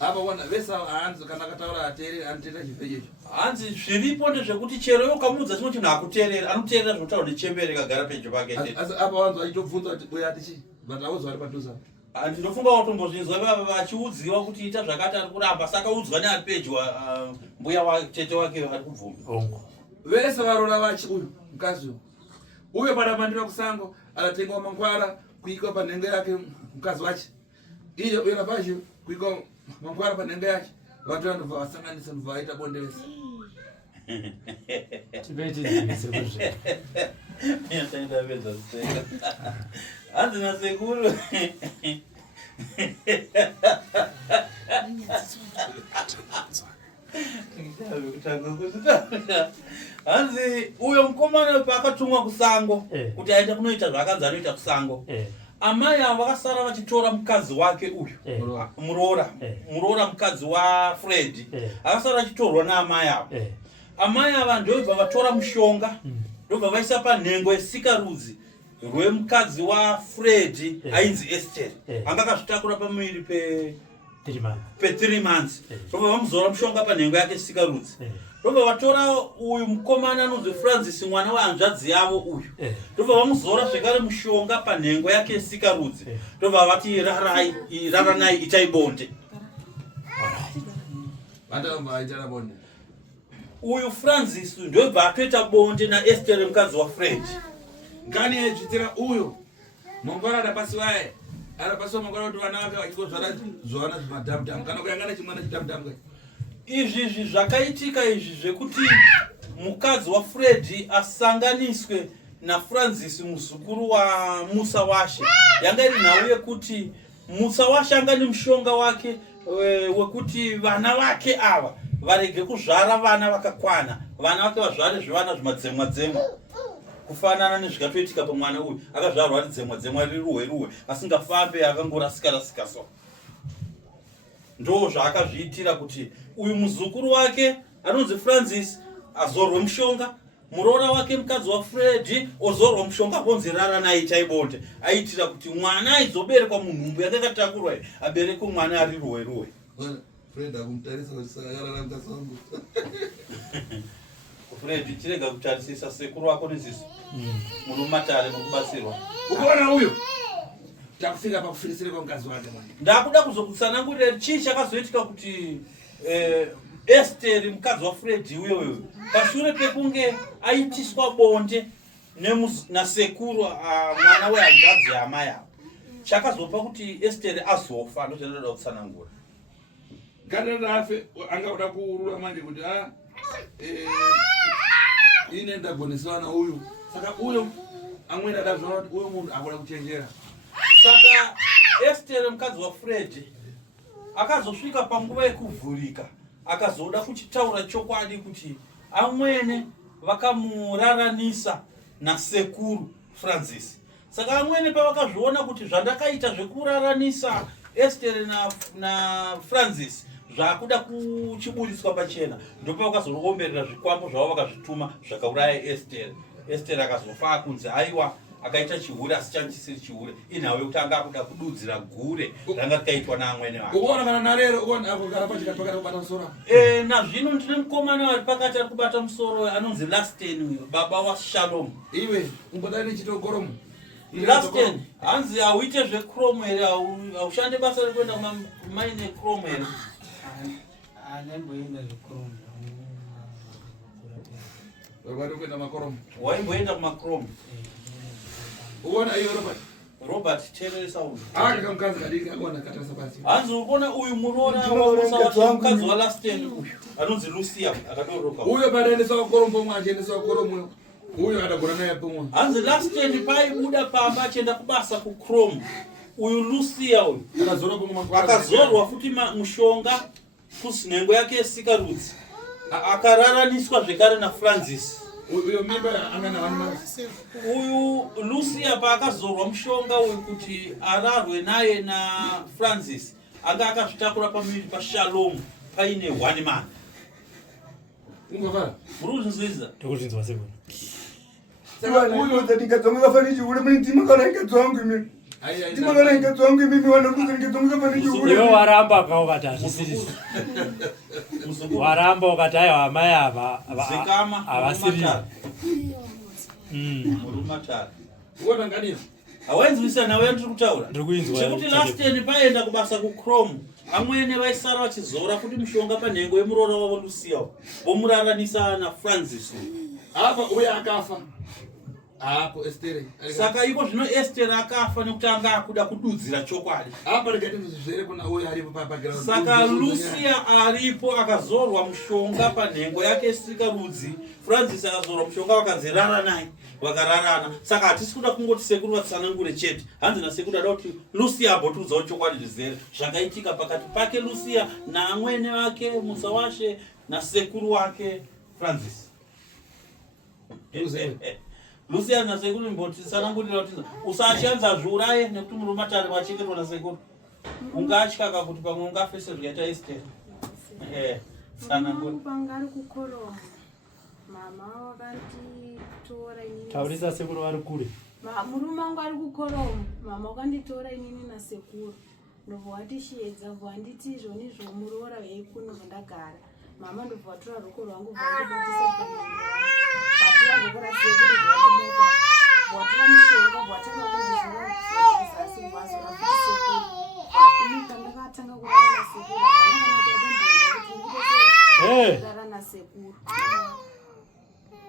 Apa wana vesa hanzi kana akataura ateerera anotenda chipecho. Hanzi zviripo ndezvekuti chero iwe ukamudza chimwe chinhu hakuteerera, anoteerera zvinotaura nechembere kagara pedyo pake. Asi apa wanzi achitobvunza kuti uya atichi vataudzwa ari padhuza. Ndinofunga watombozvinzwa vachiudziwa kuti ita zvakati ari kuramba, saka udzwa neari pedyo mbuya tete wake ari kubvuma. Vese varora vachi uyu mkazi uyo padamandira kusango alatenga mangwara kuika panhengo yake mkazi wache. Iyo uyo napacho kuika mangwara panhengo yake. Watu vanobva vasanganisa ndobva vaita bonde vese. Tibetinise kuzve. Yataenda veza seka. Hanzi nasekuru. Hanzi uyo mukomana paakatumwa kusango kuti aende kunoita zvakanzi anoita kusango. Amai ava vakasara vachitora mukadzi wake uyu Murora mukadzi waFred akasara achitorwa naamai ava. Amai ava ndobva vatora mushonga ndobva vaisa panhengo yesikarudzi rwemukadzi waFred ainzi Esther anga akazvitakura pamuviri pe3 months robva vamuzora mushonga panhengo yake sikarudzi robva vatora uyu mukomana anonzi Francis mwana wehanzvadzi yavo uyu robva vamuzora zvekare mushonga panhengo yake sikarudzi robva vati raranai itai bonde. Uyu Francis ndobva atoita bonde naEsther mukadzi waFred. Ngani yechitira uyo mongora adapasiwaye adapasiwa mongora kuti vana vake vachikozvara zvowana zvimadhamudhamu kana kuyangana chimwana chidhamudhamu. Izvi zvakaitika izvi zvekuti mukadzi waFred asanganiswe naFrancis muzukuru waMusa Washe yanga iri nhau yekuti Musa Washe anga nemushonga wake wekuti vana vake ava varege kuzvara vana vakakwana, vana vake vazvare zvivana zvimadzemwa kufanana nezvikatoitika pamwana uyu akazvarwa ari dzemwa riri ruwe asingafambe akangorasika so. Ndo zvaakazviitira kuti uyu muzukuru wake anonzi Francis azorwe mushonga, muroora wake mukadzi waFred ozorwa mushonga bonzi raranai itai bonde, aitira kuti mwana aizoberekwa munhumbu yanga yakatakurwa aberekwe mwana ari ruwe. Fred akumtarisa kusayarara mkasangu. Fred tirega kutarisisa sekuru wako neziso. Murumatare mukubatsirwa. Ukaona huyo takufika pakufirisire kwa mkazi wake mwana. Ndakuda kuzokutsanangurira chii chakazoitika kuti Esther mukadzi waFred uyo pashure pekunge aitiswa bonde nasekuru mwana wehanzvadzi yamai avo chakazopa kuti Esther azofa. Ndo chandinoda kutsanangura. Kana afe angauda kuurura manje kuti ine ndagoneswa na uyu saka uyu amwena adazvona kuti uyu munhu akoda kuchenjera. Saka Esther mukadzi waFred akazosvika panguva yekuvhurika akazoda kuchitaura chokwadi kuti amwene vakamuraranisa nasekuru Francis. Saka amwene pavakazviona kuti zvandakaita zvekuraranisa Esther na Francis zvakuda kuchiburiswa pachena, ndipo vakazoromberera zvikwambo zvavo vakazvituma zvakauraya Esther. Esther akazofa kunzi aiwa akaita chihure asi chanchisiri chihure inhawe kuti anga akuda kududzira gure ranga rikaitwa naamwene wake. Uona kana narero uona apo kana pachikati pakati kubata musoro. Nazvino ndine mukomana ari pakati ari kubata musoro anonzi Lasten baba waShalom. Iwe umbodani chitogoromo. Lasten hanzi auite zvechrome here aushande basa rekuenda kumaine chrome here. Anemboenda zvikromo. Kwenda makoromo. Waimboenda kumaChrome. Uona iyo Robert Teresa uyu. Akamkazi kadiki akona katasa basi. Hanzi unaona uyu muroora wa mukadzi waLasten uyu anonzi Lucia akadoroka. Uyo badaendesa kukorombo mwaje endesa kukorombo. Uyo adagona naye pomwe. Hanzi Lasten paibuda pamba achienda kubasa kuChrome. Uyu Lucia uyu akazorwa pomwe makwazi. Akazorwa futi mushonga kusinhengo yake sikarudzi. Akararaniswa zvekare naFrancis. Uyo mimba angana vana. Uyu Lucia paakazorwa mushonga uyu kuti ararwe naye naFrancis anga akazvitakura pamuviri paShalom paine 1 man. Ungavara. Muruzvinzwiza? Ndokuzvinzwa sekundu. Saka uyo ndikadzonga kafani chihure muni ndima kana ingadzwangu imi. Ndima kana ingadzwangu imi wana kuti ndikadzonga kafani chihure. Iwe waramba ukati hazvisirisi. Waramba ukati hayo amai ava havasiri. Murumatare. Uona ngadini? Hawainzwisa nawe ndiri kutaura. Ndiri kuinzwa. Chekuti Lasten paenda kubasa kuChrome amwene vaisara vachizora kuti mushonga panhengo yemuroora wavo Lucia vomuraranisa naFrancis. Apa uya akafa. Apo Esther. Saka iko zvino Esther akafa nekuti anga akuda kududzira chokwadi. Apa rekati zvizvere kuna uya aripo paground. Saka Lucia aripo akazorwa mushonga panhengo yake sikarudzi. Francis akazorwa mushonga wakanzi raranai vakararana. Saka hatisi kuda kungoti sekuru vatsanangure chete. Hanzi nasekuru ada kuti Lucia abotudzawo chokwadi zvizere zvakaitika pakati pake Lucia naamwene wake Musa Washe nasekuru wake Francis. Lucia nasekuru mbotitsanangurira kuti usachanza zviuraye nekuti murumatare vachengetwa nasekuru. Ungatyaka kuti pamwe ungafe sezvikaita Esther. Tsanangura. Pangari kukoroma. Mama wakanditora inini. Taurisa sekuru vari kure. Murume wangu ari kukoromo. Mama wakanditora inini nasekuru. Ndobvati shiedza bvanditi izvonizvo muroora veikuno vandagara. Mama ndobvatora ruoko rwangu bvandibatisa pamwe. Patia ruoko rasekuru bvatibata. Bvatora mushonga bvatanga kundizvora zasi bvazo rasekuru. Ini pandakatanga kurara nasekuru kurara nasekuru.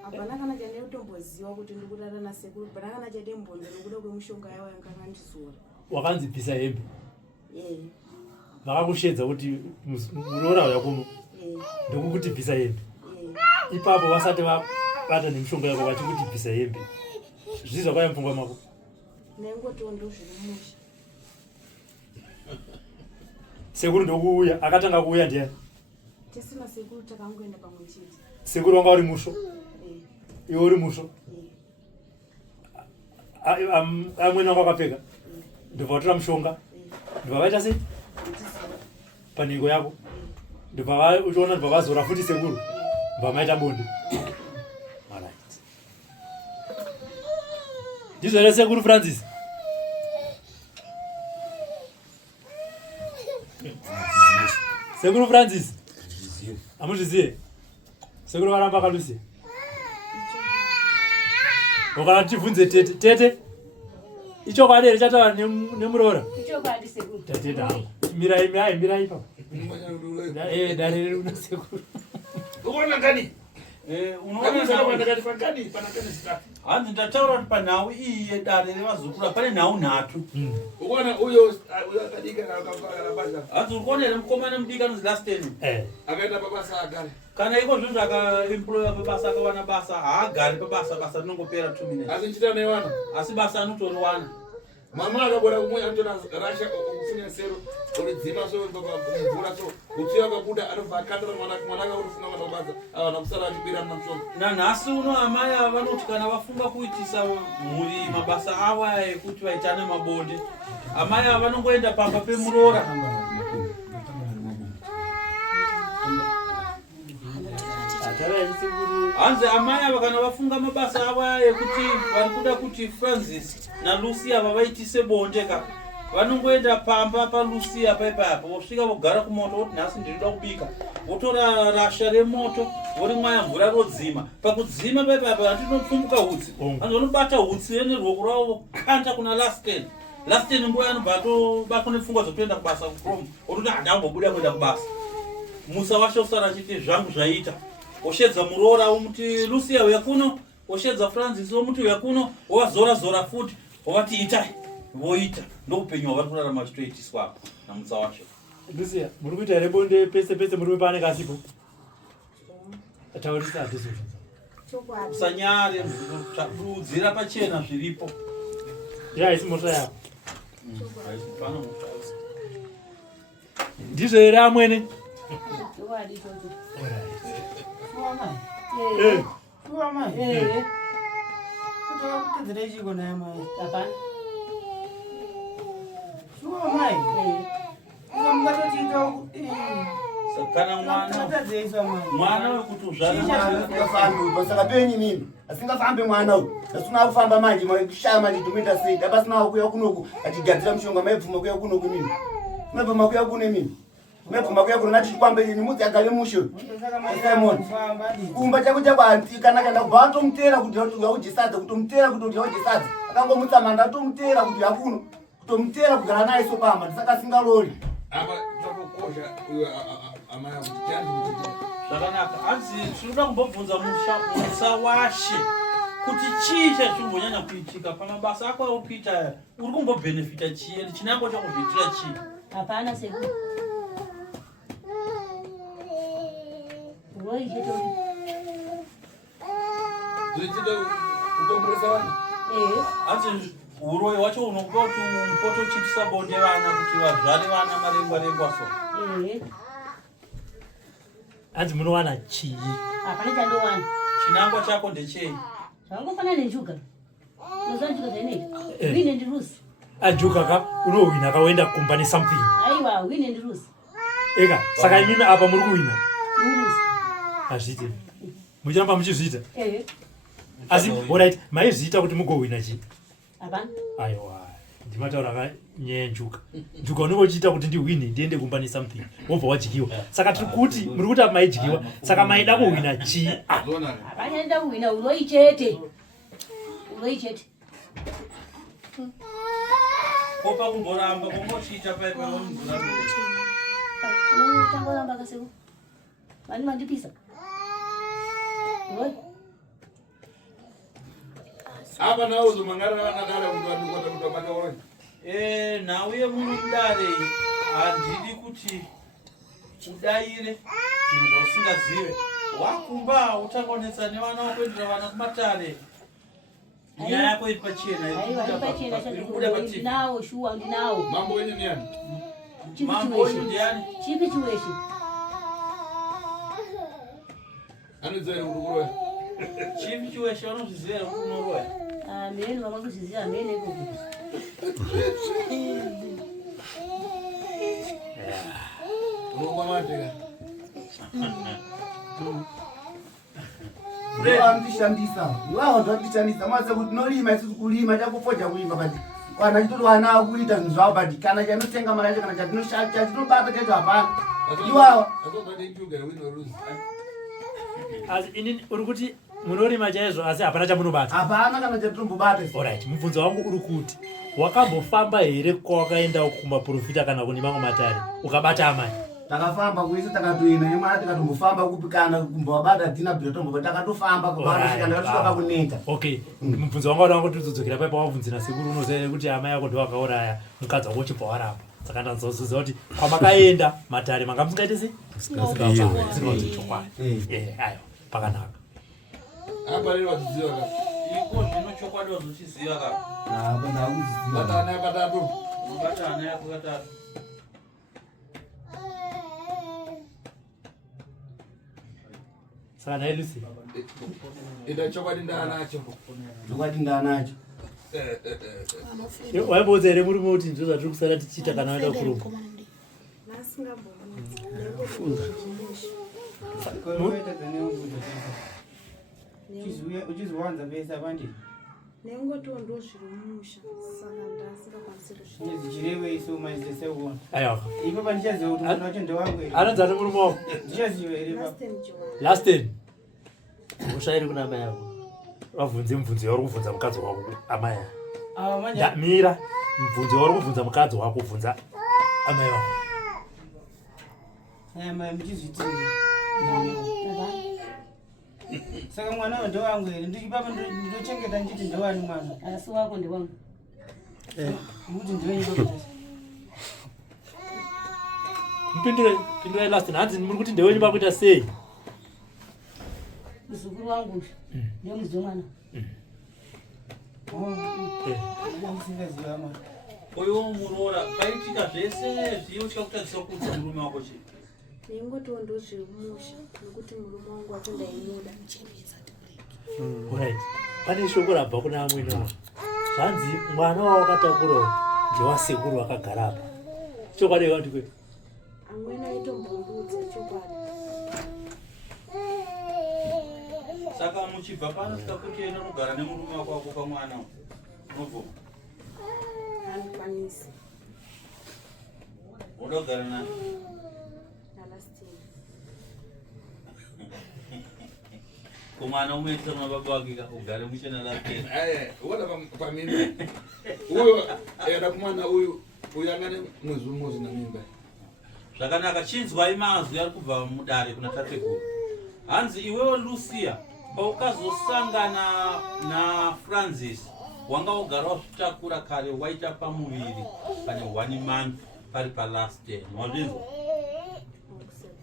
Apana kana chande utomboziva kuti ndikurara nasekuru. Apana kana chande mbonzo nekuda kwemushonga yawo yanga ngandizora. Wakanzipisa hembe. Vakakushedza kuti muroora yakomo ndokukuti bvisa hembe. Ipapo vasati vabata nemushonga yako vachikuti bvisa hembe. Zvizvo kwaya mupfungwa mako. Nengotondo zvirimusha. Sekuru ndokuuya akatanga kuuya ndiani? Tesina sekuru takangoenda pamwe chete. Sekuru wanga uri musho. Iwe uri musho. Amweni wanga wakapfeka. Ndobvatora mushonga. Ndobvaita sei? Panhengo yako. Uchiona ndobvavazora futi sekuru. Ndobvamaita bonde. Alright. Ndizvo here sekuru Francis? Sekuru Francis? Hamuzvizive? Sekuru varamba akalusia? Wakana tivunze tete. Tete? Ichokwadi here chataura nemuroora? Ichokwadi sekuru. Tatete hangu. Mirai ipapo. Dare riri una sekuru. Unoona ngani? Hanzi ndataura kuti panhau iyi yedare revazukuru pane nhau nhatu. Unoona uyo akadika akabasa. Hanzi uri kuona here mukomana mudiki anonzi Lasten. Akaenda pabasa agare. Kana iko zvinhu zvakaemploya pabasa akawana basa haagari pabasa basa rinongopera 2 minutes. Asi nchita naiwana. Asi basa anotoriwana. Mama akabora kumwe anotona rasha kufunya sero ulidzima so mvura so uchiya kabuda anobva akatara mwana akaurifunga mabasa avana kusara achibira namusoro. Nanhasi uno amai ava vanoti kana vafunga kuitisa mhuri mabasa avo ekuti vaitane mabonde, amai ava vanongoenda pamba pemuroora. Hanzi amai ava kana vafunga mabasa avo ekuti vari kuda kuti Francis naLucia vavaitise bonde ka, vanongoenda pamba paLucia paipapo vosvika vogara kumoto voti nhasi ndinoda kubika, votora rasha remoto vorimwaya mvura rodzima. Pakudzima paipapo handinopfumbuka hutsi, hanzi vanobata hutsi neruoko rwavo vokanda kuna Lasten. Lasten nguva yanobva atobatwa nepfungwa dzotoenda kubasa kuChrome, ototi handambobuda kuenda kubasa. Musa washo usara achiti zvangu zvaita. Oshedza muroora womuti Lucia uya kuno, oshedza Francis womuti uya kuno, wazora futi, wati itai, voita. Ndokupenyu vari kurarama vachitoitiswa apo namutsa wacho. Lucia, muri kuita here bonde pese murume paanenge asipo? Taurisa hatizo. Usanyare, dudzira pachena zviripo. Haisi mota yako. Ndizvo here amwene? Kana mwana wekuti uzvara penyu mimi asingafambe mwana uyu asina kufamba manje mashama nditomuita sei apasina kuya kunoku atigadzira mushonga maibvuma kuya kunoku mimi maibvuma kuya kune mimi maibvuma kuya kuno nati kwambe nimudzi agale musho Simon kumba chako chakwanti kana kana kubva atomutera kuti yakujisadza kutomutera kuti yakujisadza akangomutsa manda atomutera kuti yakuno kutomutera kugara naye sopamba ndisakasinga lori apa tokosha uyo amaya kuti chandi kuti zvakanaka. Hanzi tinoda kumbobvunza musa washe kuti chii chazvimbonyanya kuitika pamabasa ako auri kuita, uri kumbobhenefita chii, chinango chakuzviitira chii? Hapana sekuru. Woi chetori. zvichida kutomboresa vanhu. Hanzi uroyi wacho unokupa kuti umpoto uchitisa bonde vana kuti vazvare vana marengwa so. Hanzi munowana chii? Hapana chandowana. Chinangwa chako ndechei? Zvangofana nenjuga. Nozanjuga dzainoita. Win and lose. Ajuka ka unowina kawaenda kumbani something. Aiwa, win and lose. Eka, saka imimi apa muri kuwina. Lose. Azviti. muchiramba muchizviita Eh. asi alright maizviita kuti mugohwina chii Hapana. aiwa ndimataura akanyaya njuka njuka unenge uchiita kuti ndihwine ndiende kumba nesomething wobva wadyiwa saka tiri kuti muri kuti maidyiwa saka maida kuhwina chii Hapanyaenda kuhwina uloichete. Uloichete. kopa kumboramba kongochiita paipaonzurambere Tangoramba kaseko. Mani mandipisa. Uloi. apa nawo uzomangara vanadara kuti vandikota kuti vamakaona nhau yemuno kudare handidi kuti udayire zvinhu zvausingazive wakumba utangonetsa nevana wakuendera vana kumatare nyaya yako iri pachena Aiwa ndipachena iri kubuda chati. pativi Ndinawo shuwa ndinawo. mambo wenyu niani mambo wenyu ndiani Chipi chiweshe. anodzere kuti kuroya chipi chiweshe vanozvizivera kuti unoroya Amen mama kuzizia amen iko. unomwa mateka Ndishandisa. Iwawo ndishandisa. Mase kuti nolima isusu kulima chakufoja kuimba but kana chitoti wana kuita zvinhu zvavo but kana chanotenga mari yacho kana chatinoshacha tinobata chacho hapana. Iwawo azobadeiuga winoluzi asi inini uri kuti munorima chaizvo asi hapana chamunobata hapana kana chatinombobata. alright mubvunzo wangu uri kuti wakambofamba here kwawakaenda kumaprofita kana kune mamwe matare ukabata amai Takafamba kuisa takatoina nemara tikatombofamba kupi kana kumbobata tina bitotombo takatofamba kubanosvika ndakasvika pakuneta. okay mubvunzo wanga wanga kuti uzodzokera paipa wabvunzira sekuru unoziva kuti amai yako ndowakauraya mukadzi wako uchibva warapa saka ndanzoziva kuti kwamakaenda matare manga musingaiti sei zinozi chokwadi aiwa pakanaka abariri vadzidziva ka iko zvino chokwadi wazochiziva kaka Apa ndakuziva. bata ana yakatatu ubata hana yako katatu saka naye lucy ida chokwadi ndaanacho Chokwadi ndanacho. waimboudza here muri moti ndizvo zvatiri kusara tichiita kana waenda kurumba uchiziwanza pesa pandii nengotiwo ndo zviri mumusha saka ndasingakwanisi kuzvi zichirewe iso maizeseuona aiwa ipo pandichaziva kuti mwana wacho ndewangu here anonzi ati murume wako ndichaziva here pa lasten ushairi kuna amai yako vabvunze mubvunzo yauri kuvhunza mukadzi wako amai yako awa manja mira mubvunzo wauri kuvhunza mukadzi wako bvunza amai wako mai muchizvitiri saka mwana wacho ndewangu here ndichipapa ndinochengeta ndichiti ndewani mwana Asi wako ndewangu. kuti ndewenyu pindurai lasten hanzi muri kuti ndewenyu pakuita sei Muzukuru wangu. Ndio mzee mwana. ndisingaziva mwana uyo muroora paitika zvese zviyo chakutadzisa kuudza murume wako chii nengotiwo ndo zviri mumusha nekuti murume wangu wacho ndaimuda right pane shoko rabva kuna amweni wavo zvanzi mwana wawakatakurawo ndewasekuru vakagara apa chokwadi yakati kwe amweni aitombondudza chokwadi saka muchibva panosvika kuti enda unogara nemurume wako wako pamwana unobvuma handikwanisi unoda kugara nani nalastini kumwana umeita kuna baba wake ugare muchena lake wona pamimba uyo enda kumwana uyu angane mwezi umodzi na mimba zvakanaka chinzwai mazwi ari kubva mudare kuna tateguru hanzi iwewo lucia paukazosangana naFrancis wanga ugara wazvitakura kare waita pamuviri pane 1 month pari palast day wazvinzwa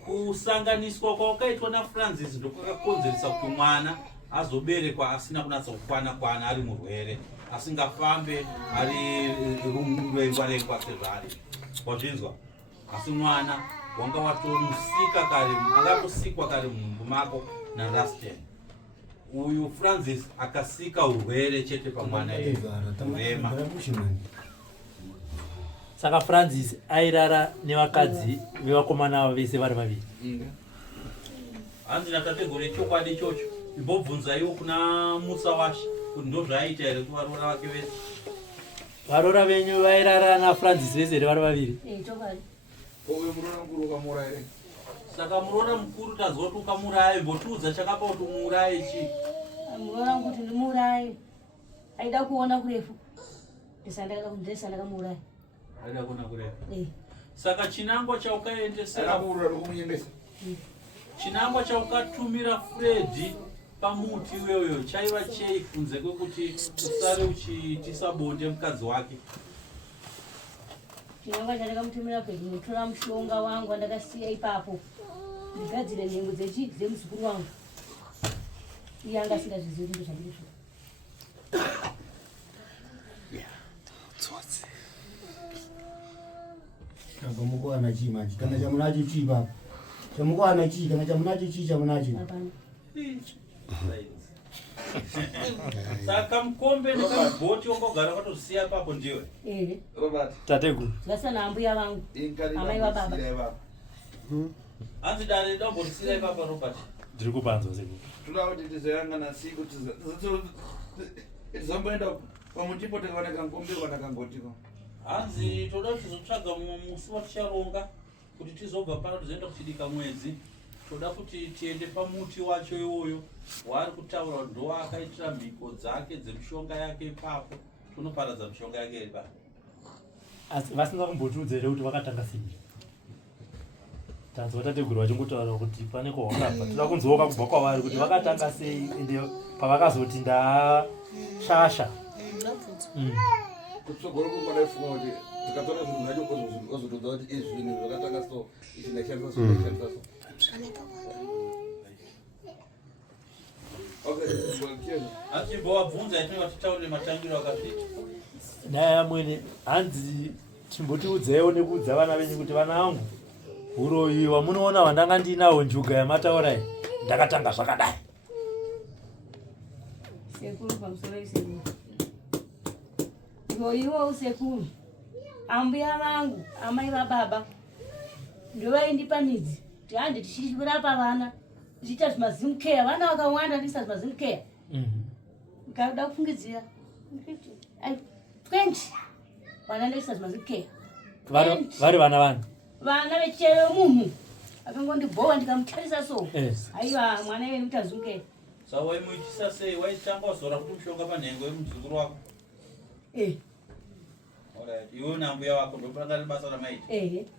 kusanganiswa kwawakaitwa naFrancis ndokwakakonzeresa kuti mwana azoberekwa asina kunatsokwana ari murwere asingafambe ari rungwengwarengwa sezvari wazvinzwa asi mwana wanga watomusika kare angatosikwa kare mumbu mako narasten uyu Francis akasika urwere chete pamwana urema saka Francis airara nevakadzi vevakomana vavo vese vari vaviri hanzi natategore chokwadi ichocho imbobvunza iwo kuna musa washi kuti ndozvaaita here kuvaroora vake vese. Varoora venyu vairara naFrancis vese here vari vaviri? Chokwadi. Uyu muroora mukuru ukamura here? Saka muroora mukuru tazwa kuti ukamuraye, mbotiudza chakapa kuti umuraye chi? Muroora kuti ndimuraye. Aida kuona kurefu. Ndisandakamuuraye. Aida kuona kurefu. Saka chinangwa chaukaendesera akamuurira nokumuendesa. Chinangwa chaukatumira Freddy pamuti iweyo chaiva chei kunze kwekuti usare uchiitisa bonde mukadzi wake? Chinangwa chandakamutumira Freddy mutora mushonga wangu wandakasiya ipapo. Ndigadzire nhengo dzemuzukuru wangu. Iye anga asingazvizivi kuti ndochandiri. Mukuwana chii manje? Kana chamunacho chii baba? Chamukuwana chii? Kana chamunacho chii chamunacho? Hapana. Saka mukombe nekabhoti ongogara kwatosiya papo ndiwe? Robert. Tateguru. Vasana ambuya vangu. Amai vababa. Hanzi dare dambotisira ipapa Robert. Ndiri kupanzwa sekuru. Toda kuti tizoyangana siku tizomboenda pamutipo tikaoneka mukombe kwatakangotiko. Hanzi toda tizotsvaga musi waticharonga kuti tizobva pano tizoenda kuchidika mwedzi. Toda kuti tiende pamuti wacho iwoyo waari kutaura kuti ndo akaitira mhiko dzake dzemishonga yake ipapo. Tonoparadza mishonga yake ipapo. Asi vasinga kumbotiudza here kuti vakatanga sei? Tanzwa tateguru vachingotaura kuti pane kwahwakabva. Toda kunzwoka kubva kwavari kuti vakatanga sei ende pavakazoti ndashasha. Kutsogoro kumadaifuma kuti tikatora zvinhu zvacho ozotodza kuti izvi zvinhu zvakatanga so izvi ndaishandisa so ndaishandisa so. Achibvowabvunza yatinenge titaurire matangiro akasvika. Naya mwene hanzi chimbotiudzaiwo nekuudza vana venyu kuti vana vangu uroyi wamunoona wandanga ndinawo njuga yamataura iyi ndakatanga zvakadai. Sekuru pamusoro isekuru. Ivo usekuru. Ambuya vangu, amai vababa. Ndovaindipa midzi. Kuti handi tichirapa vana. Tichiita zvimazimukeya. Vana vakawanda ndisa zvimazimukeya. Ndikada kufungidzira. 20. Vana ndisa zvimazimukeya. Vari vana vani? Vana vechero munhu. Akangondibhowa ndikamutarisa so. Aiwa mwana wenyu mutazimukeya. Saka waimuitisa sei? Waitanga wazora kuti mushonga panhengo yemuzukuru wako? Alright. Iwe nambuya wako ndopanga basa ramaita?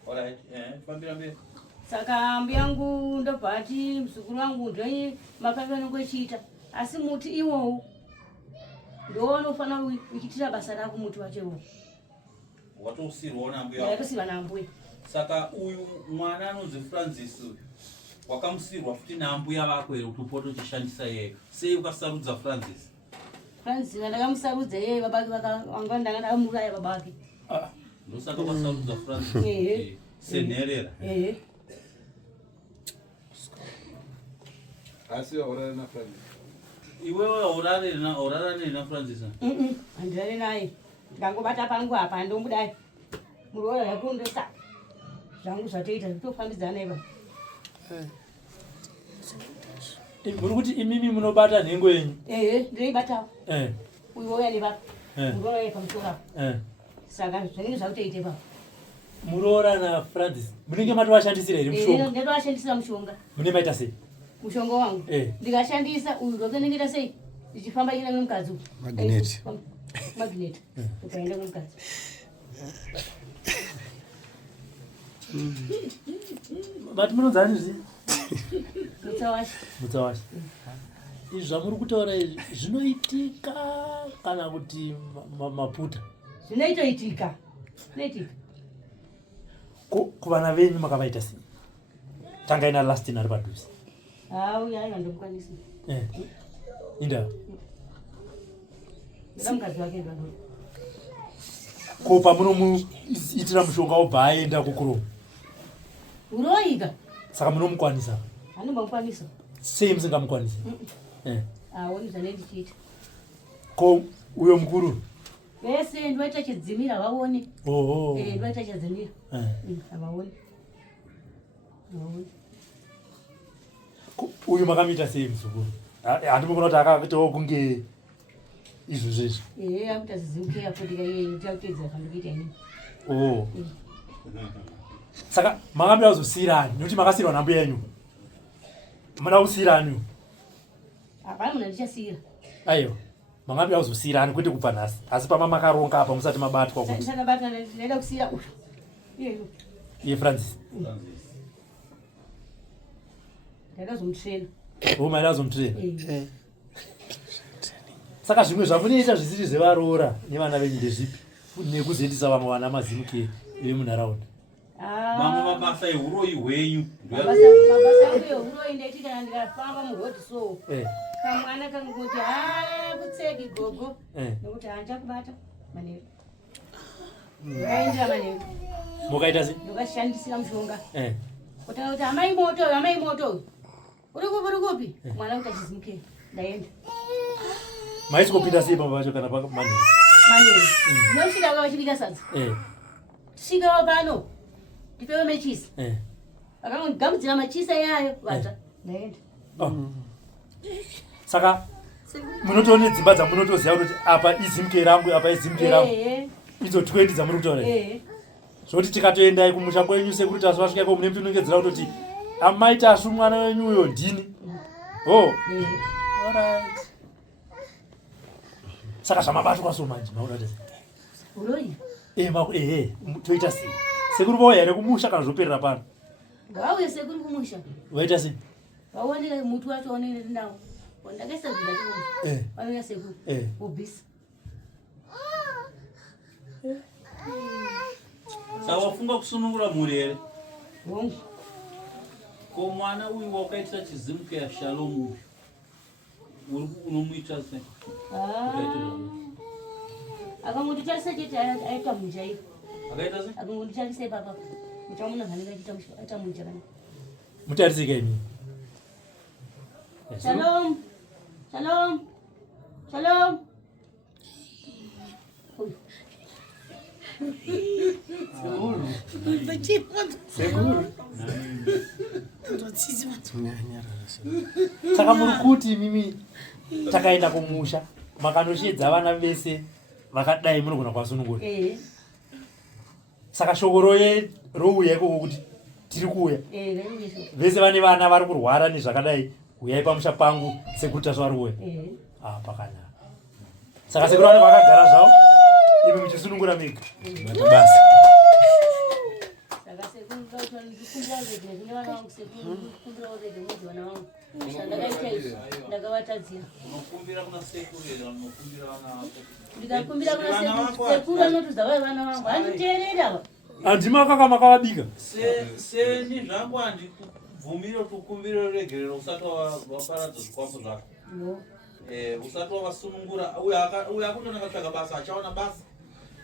Alright. Fambira mberi. Saka ambuya yangu ndobva ati muzukuru wangu ndoi mafambiro anongochiita. Asi muti iwowo ndonofanira kuchitira basa rako muti wachewo. Watosirwa nambuya wako? Yatosiva nambuya. Saka uyu mwana anonzi Francis uyu wakamusirwa futi nambuya vako here kuti upote uchishandisa yeye. Sei ukasarudza Francis? Francis ndakamusarudza yeye babake vanga ndakadamuuraya babake. Ndosaka wasarudza Francis senherera. Asi waurare na Francis. Iwewe haurarane na Francis? Handirare naye. Ndangobata pangu apa ndombudai. Muroora yako ndosa. Zvangu zvatoita zvitofambidzana iva. Muri kuti imimi munobata nhengo yenyu? Ndoibatawo. Uyu wauya nevapa. Muroora ye pamusoro. Saka zvinenge zvakutoite ipapo. Muroora naFrancis munenge matovashandisira here mushonga? Ndatovashandisira mushonga. Mune maita sei? Mushonga wangu. Ndikashandisa uyu ndokenengeta sei? Ndichifamba ichienda nemukadzi. Magnet. Magnet. Ukaenda nemukadzi. Mati munonzani zvii? Mutsawashi. Mutsawashi. Izvi zvamuri kutaura izvi zvinoitika kana kuti maputa? Zvinoitoitika. Zvinoitika. Kuvana venyu makavaita sei? Tanga ina Lastin ari padhuze. Uya aiva ndomukwanisa. Inda. Ndoda mukadzi wake ndando. Ko pamunomuitira mushonga wobva aenda kukuroma? Uroiga. Saka munomukwanisa? Handimbamukwanisa. Sei musingamukwanisi? Haoni zvanendichiita. Ko uyo mukuru? Vese ndoita chidzimira vaone. Ndoita chidzimira. Havaoni. Uyu makamuita sei muzukuru? handimukona kuti akakuitawo kunge izvo zvezvo akuti azizimukea futi kaitauteedza kandokuita inini saka makambira kuzosiyirani nokuti makasiyirwa nambuya yenyu mada kusiyirani hapana munhu andichasiyira aiwa makambira kuzosiyirani kwete kubva nhasi asi pama makaronga apa musati mabatwa kuti ndakabatwa ndaida kusiyira iye Francis ndakazomutrena maida kuzomutrena saka zvimwe zvamunoita zvisiri zvevaroora nevana venyu ndezvipi nekuzoitisa vamwe vana mazimuke vemunharaunda mamwe mabasa ehuroi hwenyu mabasa angu ehuroi ndaiti kana ndikafamba murodhi so kamwana kangoti kutseki gogo nekuti handichakubata manero ndikaendera manero mukaita sei ndokashandisira mushonga kutaura kuti amai moto uri kupi mwana kuti achizimukei ndaenda maisi kupinda sei pamba pacho kana pamanero ndinosvika kwa vachibika sadza tisvikawo pano ndipewe mechisa akangogamudzira machisa yayo vata ndaenda saka munotoone dzimba dzamunotoziva kuti apa izimuke rangu apa izimuke rangu idzo 20 dzamuri kutaura zvokuti tikatoendai kumusha kwenyu sekuri tasvasvikaiko mune mutinongedzera kutoti amai tashu mwana wenyuyo ndini saka zvamabatwa so manje maunati toita sei sekuri vauya here kumusha kana zvoperera pano ngauye sekuri kumusha waita sei waoneka mutu wacho waonere nawo ndakaisa zvindatii vanoya sekuri ubhisa saka wafunga kusunungura mhuri here hongu ko mwana uyu wakaitira chizimuke Shalomu unomuita sei akangonditarisa chete aita munhu chaivo akaita sei akangonditarisa ipapa muchamunhu zvanenge achiita munhu chakanaka mutarisika imi Shalom. Shalom. Shalom. saka muri kuti mimi takaenda kumusha makanoshedza vana vese vakadai munogona kwasunungura saka shoko rouya ikoko kuti tiri kuuya vese vane vana vari kurwara nezvakadai uyai pamusha pangu sekuti tasvari uya pakanaka saka sekuri vane vakagara zvavo imi muchisunungura mega basa unokumbira kuna sekuru here unokumbira vana vako ndikakumbira kuna sekuru anotodza vai vana vangu handiteerera handimakaka makavabika seni zvangu handikubvumire kukumbiro regerero usati waparadza zvikwambo zvako usati wavasunungura uyo akutonanga kutsvaga basa achaona basa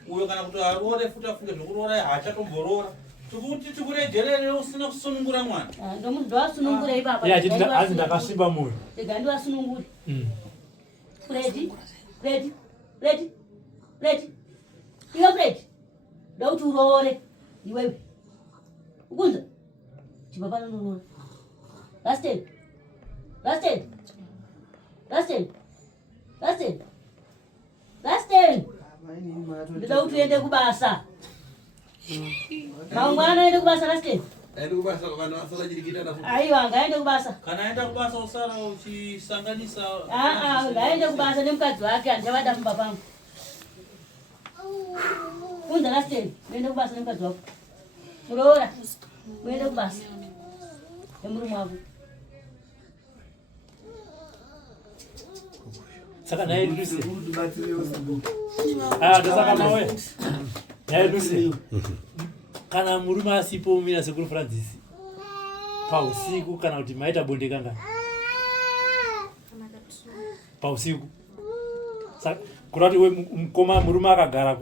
uyo kana kuti arore futi afunge zvekuroora haachatomborora tikuti tikuregerere usina kusunungura mwana ndomunhu ndowasunungura ipapa hanzi ndakasviba mwoyo ega ndiwasununguri Fredi iwe Fredi ndokuti uroore iwewe ukunza chibva pano noroora Lasten ndida kuti uende kubasa mangwana aende kubasa Lasten aiwa ngaende kubasa kana aenda kubasa usara uchisanganisa ngaende kubasa nemukadzi wake handichavada mumba pangu kunza Lasten uende kubasa nemukadzi wako muroora uende kubasa nemurume wako saka naye Lucy ndosaka mawe naye Lucy kana murume asipo mina sekuru Francis pausiku kana kuti maita bonde kanga pausiku saka kurati we mukoma murume akagara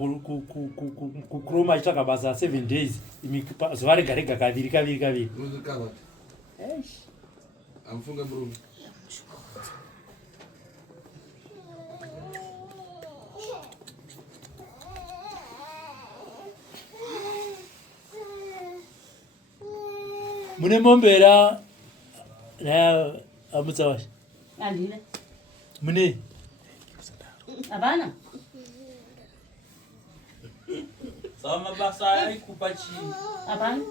kukuroma achitsvaka basa 7 days zuva rega rega kaviri amfunga murume mune mombe ra naye amutsawashi handina mune hapana saka mabasa aikupa chini hapana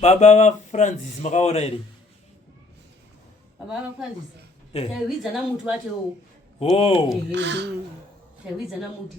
baba va Francis makaona here baba va Francis taihwidza namuti wacho oh taihwidza namuti